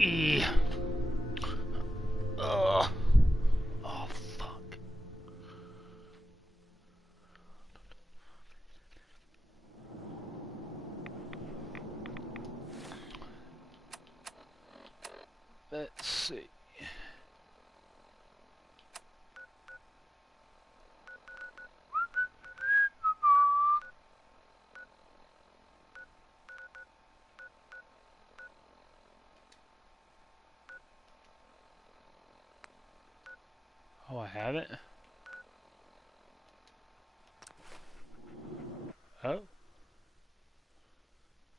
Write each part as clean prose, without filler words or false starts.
E. Oh, fuck. Let's see. Oh, I have it? Oh.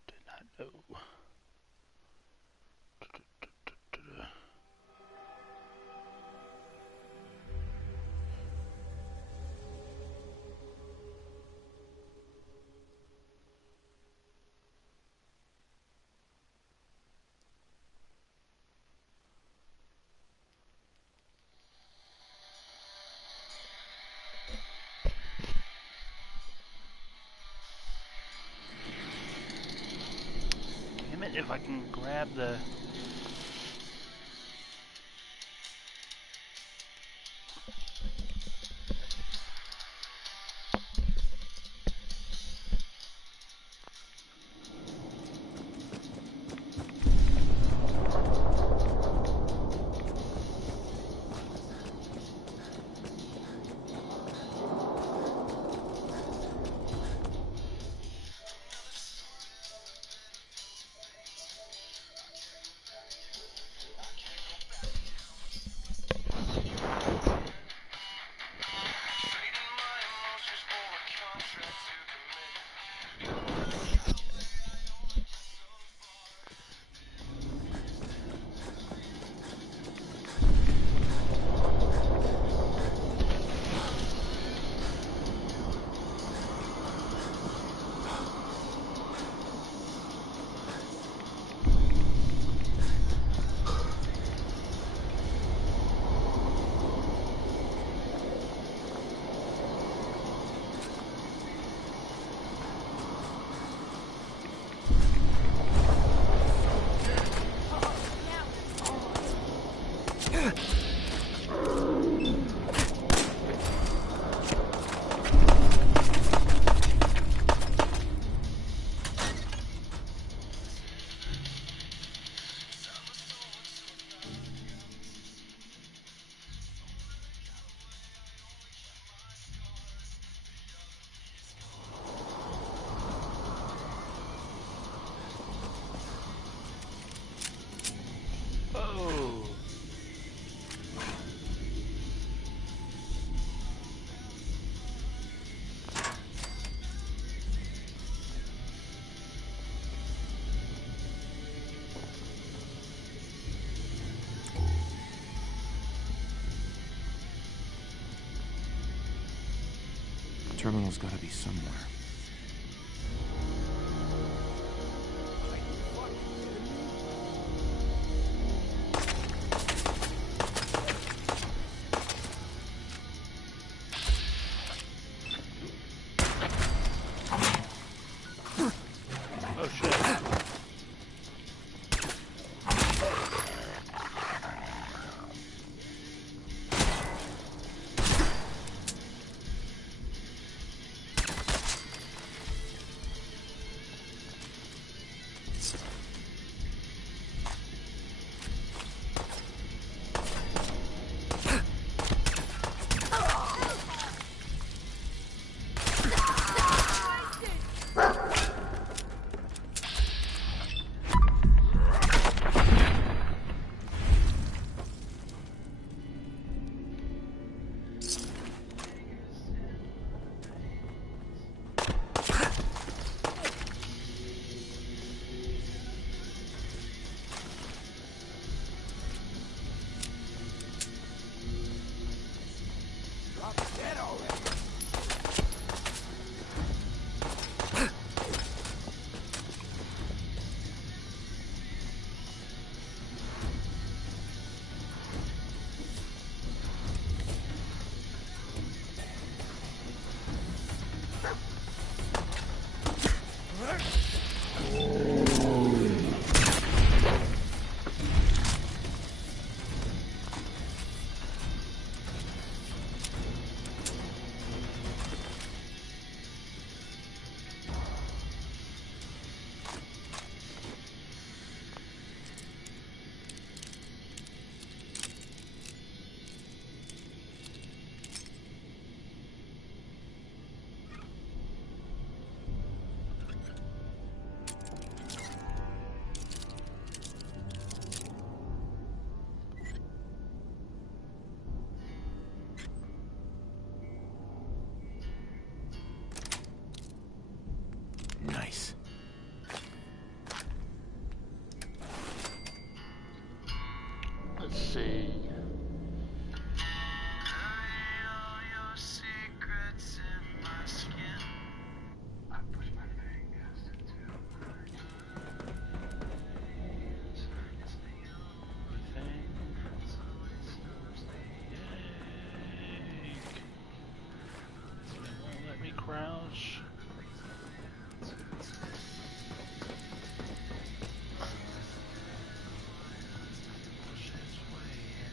Did not know. Damn it, if I can grab the... Oh. The terminal's gotta be somewhere. Oh, shit. see. Anything? Yay! It won't let me crouch. Push its way in.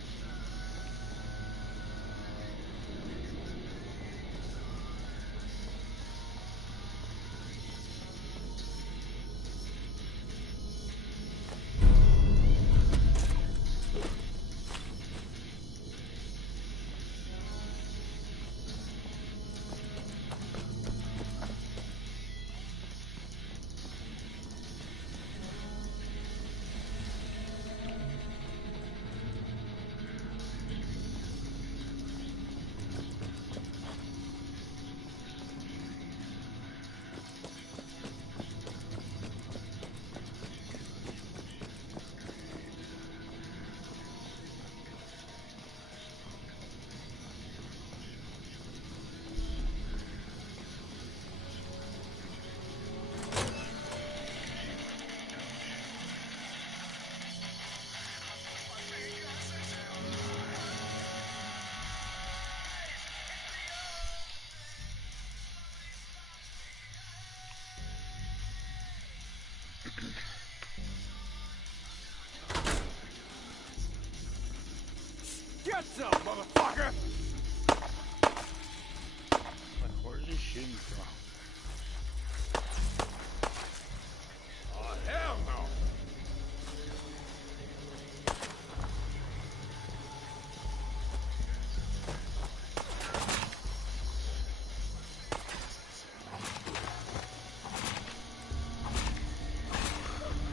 Get some, motherfucker! Like, where's he shooting from? Oh, hell no!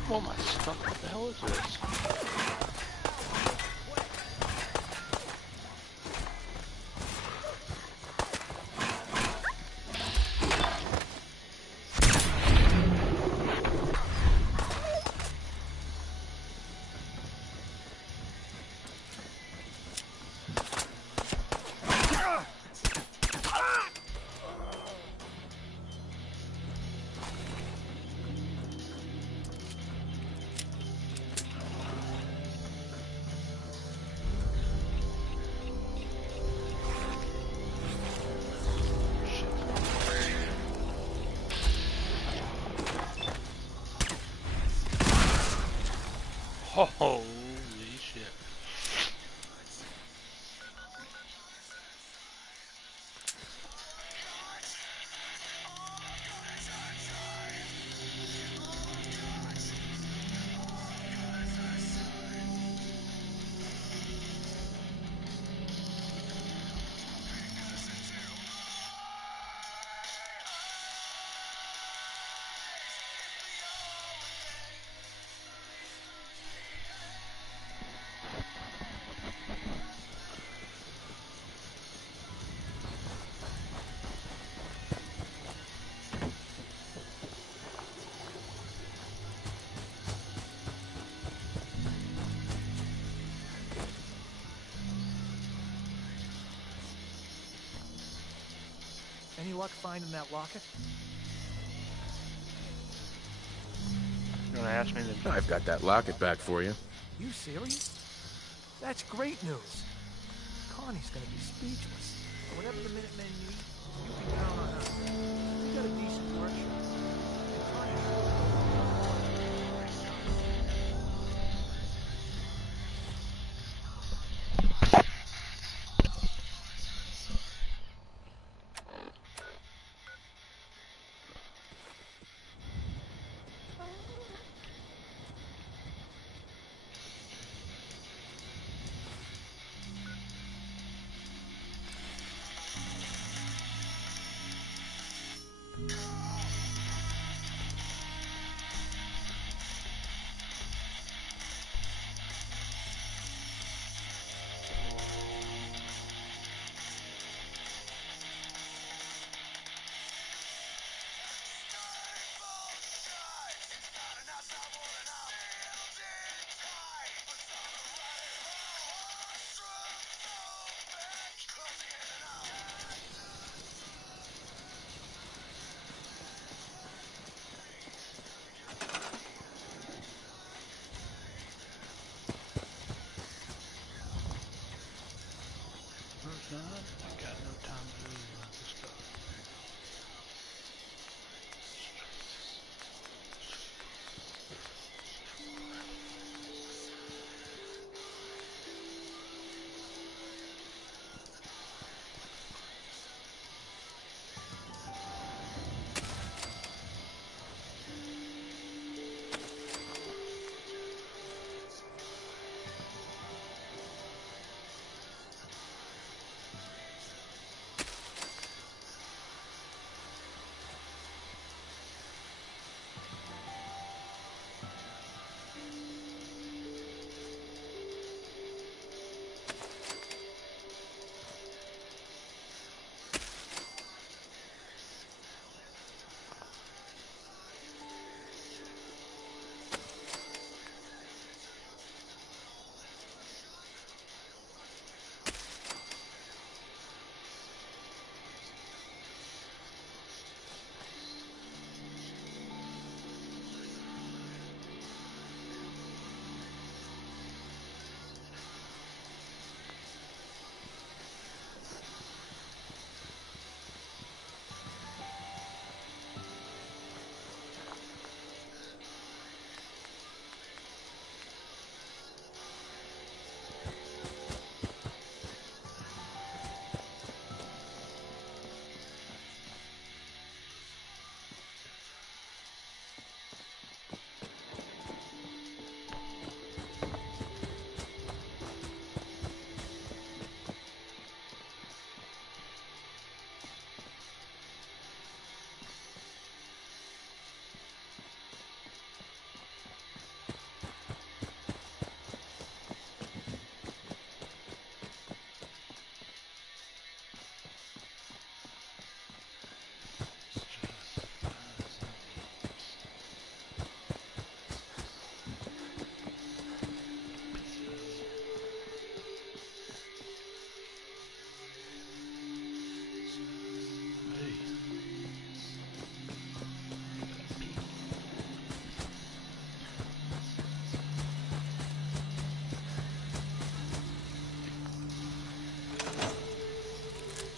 Oh my stuff, what the hell is this? Holy shit. Any luck finding that locket? You wanna ask me the... I've got that locket back for you. You serious? That's great news. Connie's gonna be speechless. Whatever the Minutemen need, you can count on us. We got a decent workshop. And Connie...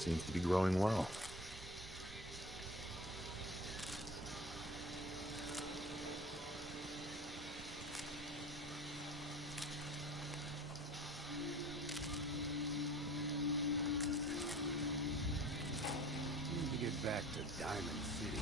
Seems to be growing well. Need to get back to Diamond City.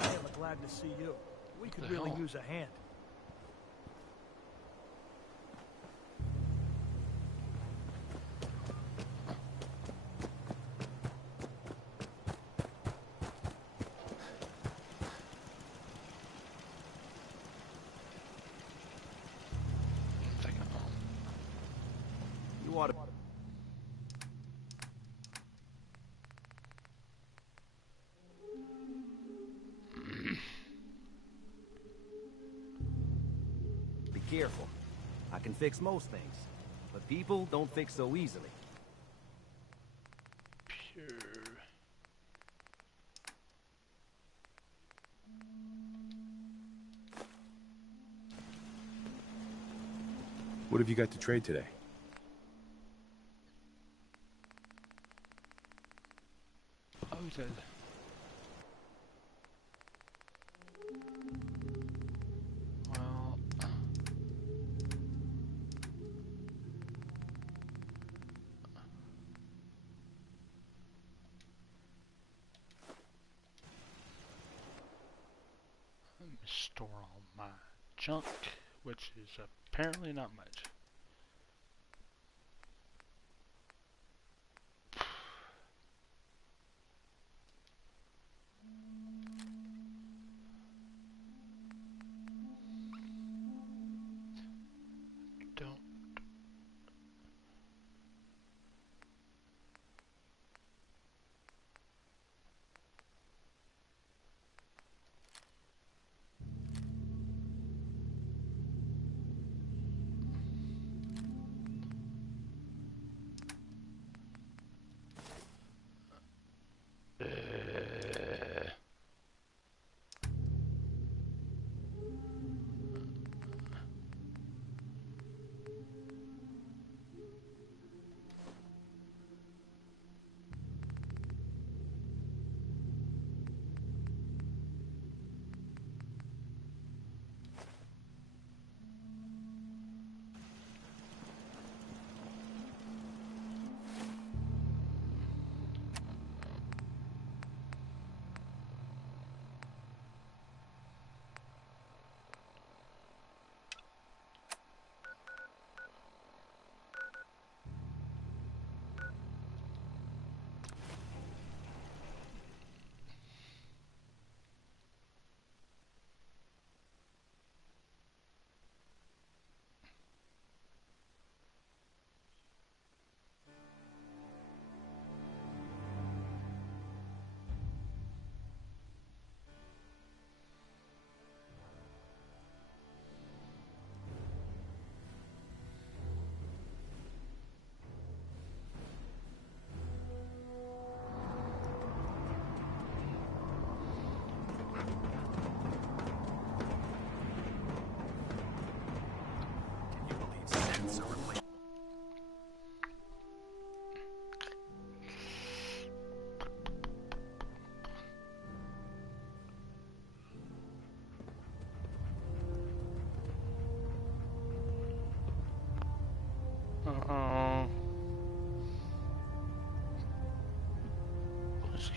I am glad to see you. We could really hell? use a hand. Take it home. You ought to... Be careful. I can fix most things, but people don't fix so easily. Pure. What have you got to trade today? Oh, he said. Well, let me store all my junk, which is apparently not much. Don't.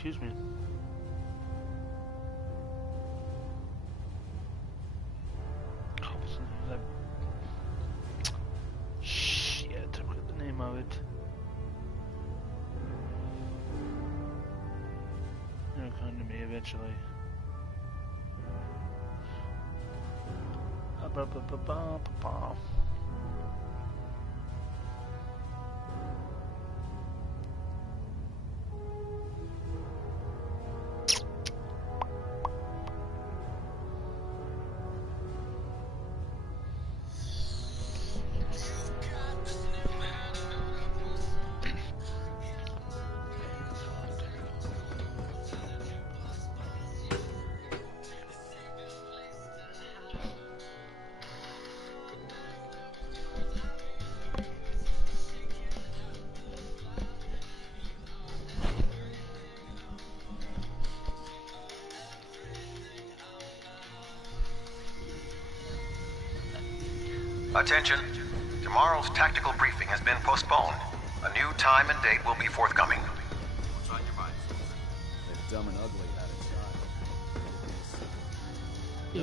excuse me. Oh, what's the name of that? Shit, I forgot the name of it. It'll come to me eventually. Ba-ba-ba-ba-ba-ba. Attention. Tomorrow's tactical briefing has been postponed. A new time and date will be forthcoming. What's on your mind? They're dumb and ugly out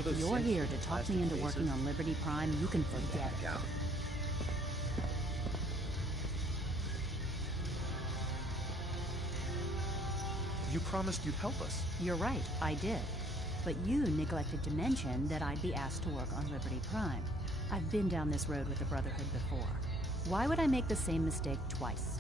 of If you're here to talk me into working on Liberty Prime, you can forget it. You promised you'd help us. You're right, I did. But you neglected to mention that I'd be asked to work on Liberty Prime. I've been down this road with the Brotherhood before. Why would I make the same mistake twice?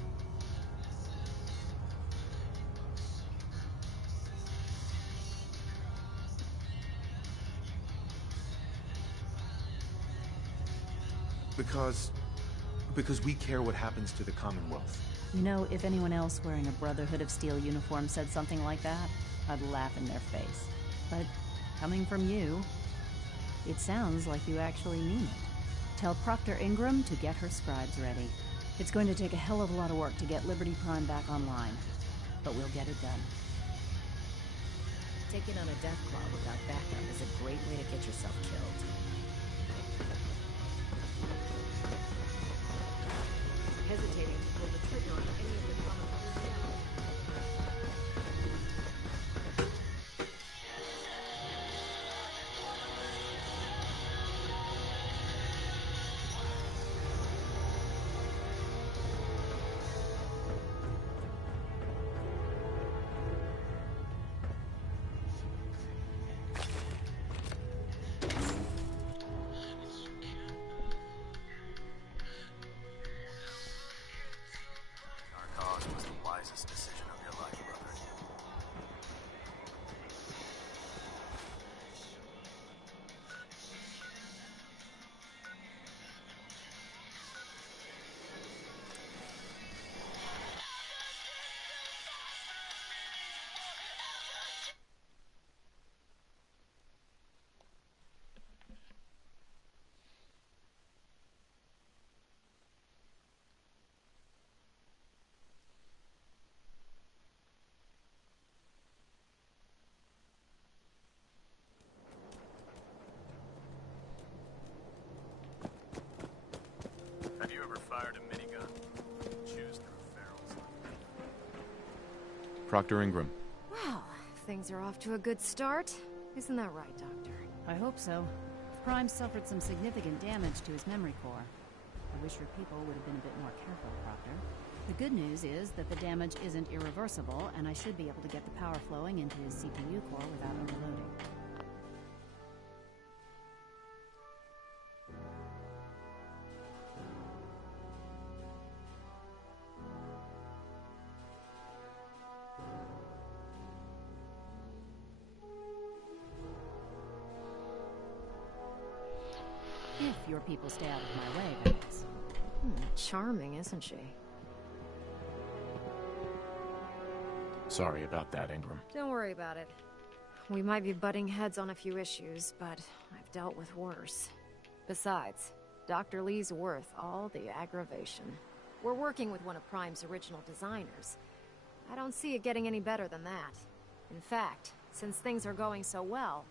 Because we care what happens to the Commonwealth. You know, if anyone else wearing a Brotherhood of Steel uniform said something like that, I'd laugh in their face. But coming from you, it sounds like you actually mean it. Tell Proctor Ingram to get her scribes ready. It's going to take a hell of a lot of work to get Liberty Prime back online, but we'll get it done. Taking on a death claw without backup is a great way to get yourself killed. Hesitating to pull the trigger on any of the common Have you ever fired a minigun? Choose through barrels. Proctor Ingram. Well, things are off to a good start. Isn't that right, Doctor? I hope so. Prime suffered some significant damage to his memory core. I wish your people would have been a bit more careful, Proctor. The good news is that the damage isn't irreversible, and I should be able to get the power flowing into his CPU core without overloading. If your people stay out of my way, that is. Charming, isn't she? Sorry about that, Ingram. Don't worry about it. We might be butting heads on a few issues, but I've dealt with worse. Besides, Dr. Lee's worth all the aggravation. We're working with one of Prime's original designers. I don't see it getting any better than that. In fact, since things are going so well,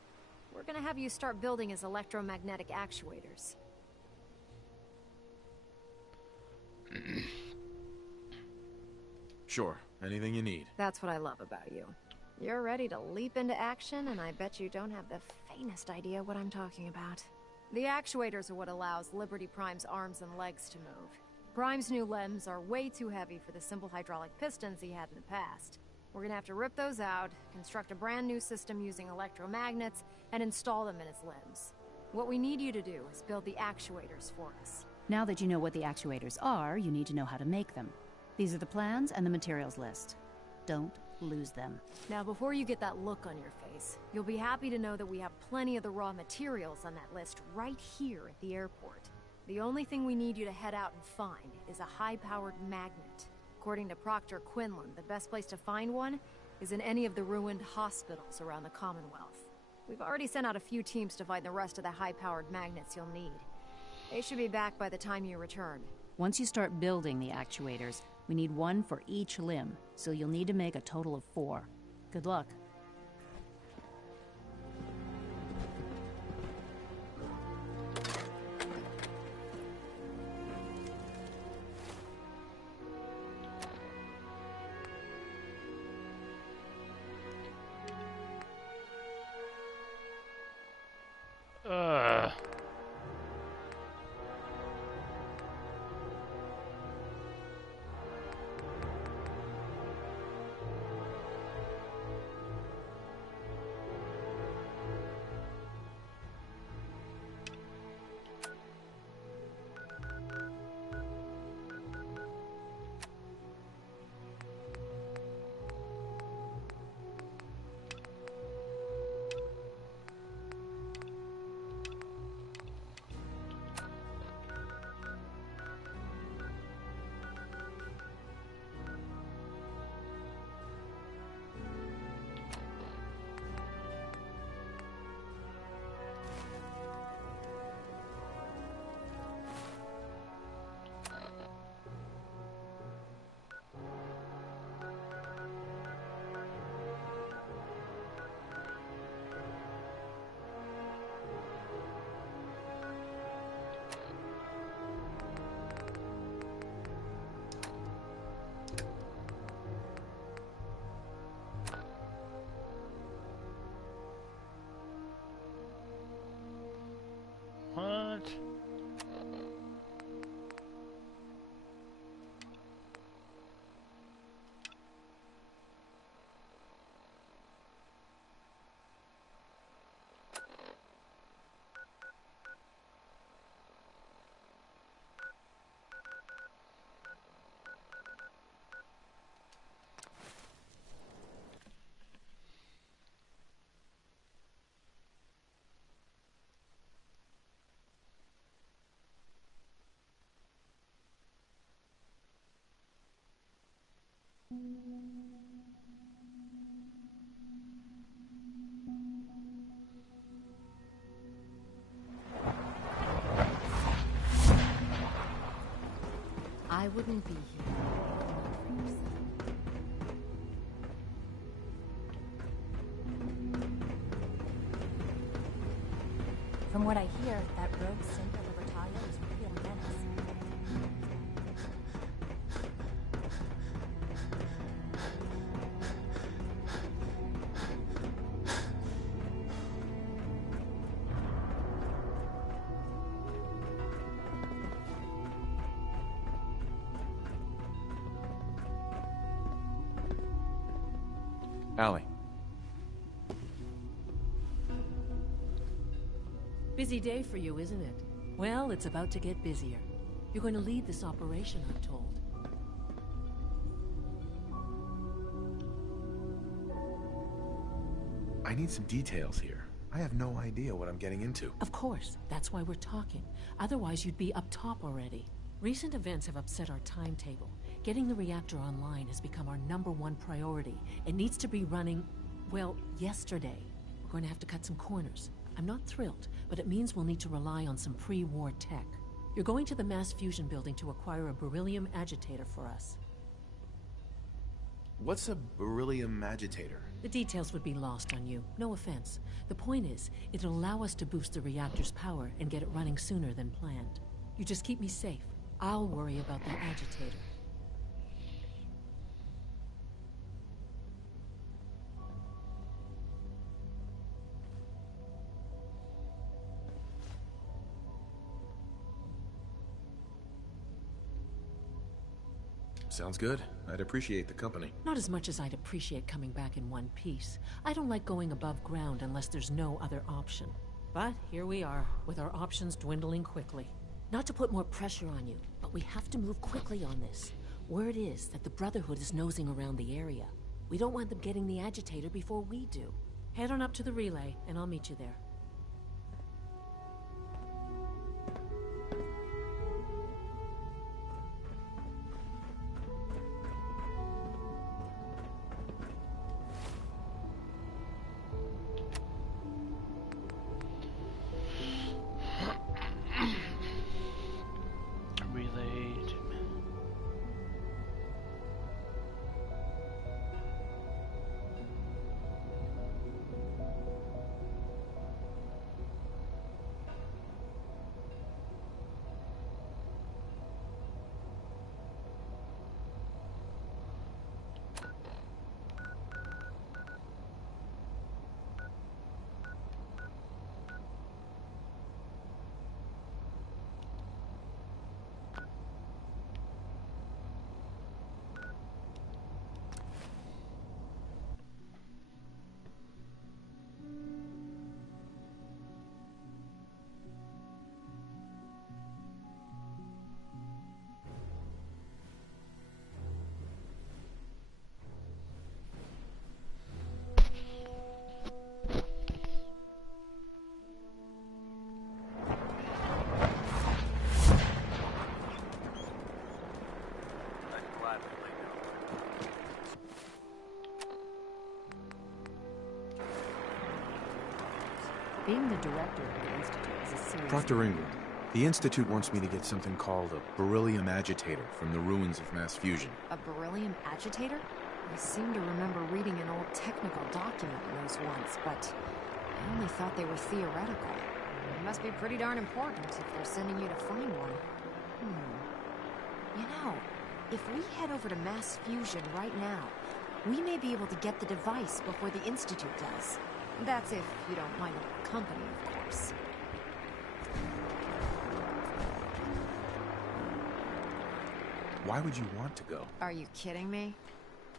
we're gonna have you start building his electromagnetic actuators. Sure. Anything you need. That's what I love about you. You're ready to leap into action, and I bet you don't have the faintest idea what I'm talking about. The actuators are what allows Liberty Prime's arms and legs to move. Prime's new limbs are way too heavy for the simple hydraulic pistons he had in the past. We're gonna have to rip those out, construct a brand new system using electromagnets, and install them in his limbs. What we need you to do is build the actuators for us. Now that you know what the actuators are, you need to know how to make them. These are the plans and the materials list. Don't lose them. Now, before you get that look on your face, you'll be happy to know that we have plenty of the raw materials on that list right here at the airport. The only thing we need you to head out and find is a high-powered magnet. According to Proctor Quinlan, the best place to find one is in any of the ruined hospitals around the Commonwealth. We've already sent out a few teams to find the rest of the high-powered magnets you'll need. They should be back by the time you return. Once you start building the actuators, we need one for each limb, so you'll need to make a total of 4. Good luck. What? I wouldn't be here. From what I hear, that rogue synth of Libertalia is really a menace. Allie. Busy day for you, isn't it? Well, it's about to get busier. You're going to lead this operation, I'm told. I need some details here. I have no idea what I'm getting into. Of course, that's why we're talking. Otherwise, you'd be up top already. Recent events have upset our timetable. Getting the reactor online has become our #1 priority. It needs to be running, well, yesterday. We're going to have to cut some corners. I'm not thrilled, but it means we'll need to rely on some pre-war tech. You're going to the mass fusion building to acquire a beryllium agitator for us. What's a beryllium agitator? The details would be lost on you. No offense. The point is, it'll allow us to boost the reactor's power and get it running sooner than planned. You just keep me safe. I'll worry about the agitator. Sounds good. I'd appreciate the company. Not as much as I'd appreciate coming back in one piece. I don't like going above ground unless there's no other option. But here we are, with our options dwindling quickly. Not to put more pressure on you, but we have to move quickly on this. Word is that the Brotherhood is nosing around the area. We don't want them getting the agitator before we do. Head on up to the relay, and I'll meet you there. Being the director of the Institute is a serious... Dr. Ingram, the Institute wants me to get something called a beryllium agitator from the ruins of mass fusion. A beryllium agitator? I seem to remember reading an old technical document on those once, but I only thought they were theoretical. They must be pretty darn important if they're sending you to find one. You know, if we head over to mass fusion right now, we may be able to get the device before the Institute does. That's if you don't mind our company, of course. Why would you want to go? Are you kidding me?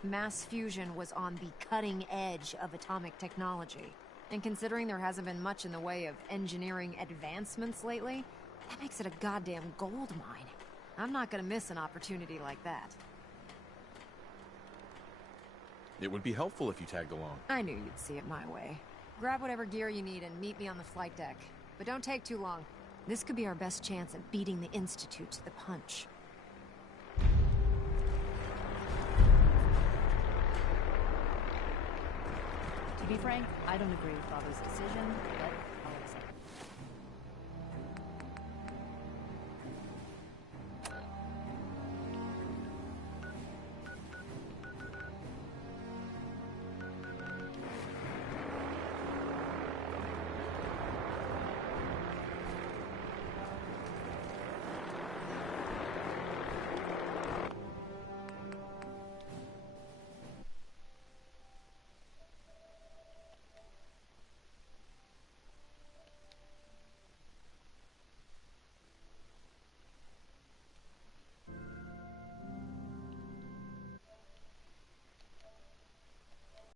Mass fusion was on the cutting edge of atomic technology. And considering there hasn't been much in the way of engineering advancements lately, that makes it a goddamn gold mine. I'm not gonna miss an opportunity like that. It would be helpful if you tagged along. I knew you'd see it my way. Grab whatever gear you need and meet me on the flight deck. But don't take too long. This could be our best chance at beating the Institute to the punch. To be frank, I don't agree with Father's decision, but